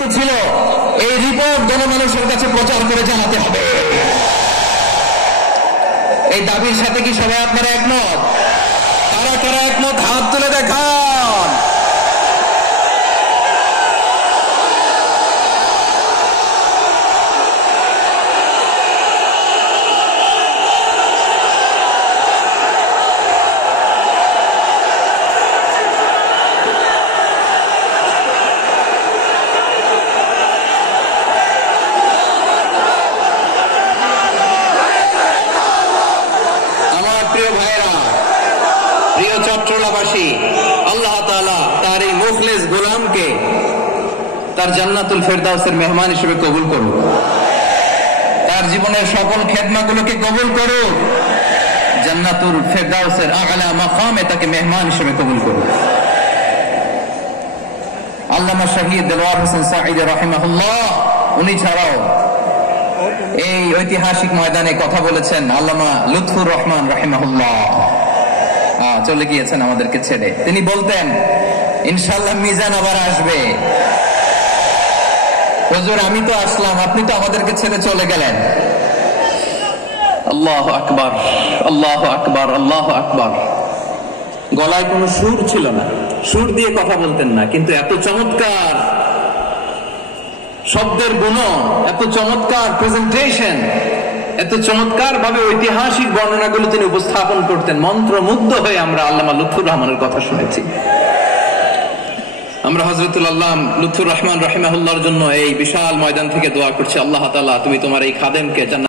দায়িত্ব ছিল এই রিপোর্ট জনমানুষের কাছে প্রচার করে জানাতে হবে। এই দাবির সাথে কি সবাই আপনারা একমত? কারা কারা একমত হাত তুলে দেখান। প্রিয় চট্টগ্রামবাসী, আল্লাহ তাআলা তার এই মুখলেস গোলামকে তার জান্নাতুল ফেরদাউসের মেহমান হিসেবে কবুল করুন। তার জীবনের সকল খেদমাগুলোকে কবুল করুন। জান্নাতুল ফেরদাউসের আ'লা মাকামে তাকে মেহমান হিসেবে কবুল করুন। আল্লামা শহীদ দেলোয়ার হোসেন সাঈদী রাহিমাহুল্লাহ, উনি ছাড়াও এই ঐতিহাসিক ময়দানে কথা বলেছেন আল্লামা লুৎফুর রহমান রাহিমাহুল্লাহ। চলে গিয়েছেন আমাদেরকে ছেড়ে। তিনি বলতেন, ইনশাআল্লাহ মিজান আবার আসবে। হুজুর, আমি তো আসলাম, আপনি তো আমাদেরকে ছেড়ে চলে গেলেন। আল্লাহু আকবার, আল্লাহু আকবার, আল্লাহু আকবার। গলায় কোনো সুর ছিল না, সুর দিয়ে কথা বলতেন না, কিন্তু এত চমৎকার শব্দের গুণন, এত চমৎকার প্রেজেন্টেশন, এত চমৎকার ভাবে ঐতিহাসিক বর্ণনাগুলো তিনি উপস্থাপন করতেন। মন্ত্রমুগ্ধ হয়ে আমরা আল্লামা লুৎফুর রহমানের কথা শুনেছি। আমরা হযরতুল আল্লাহ লুৎফুর রহমান রাহিমাহুল্লাহর জন্য এই বিশাল ময়দান থেকে দোয়া করছি, আল্লাহ তাআলা তুমি তোমার এই খাদেমকে জান্নাত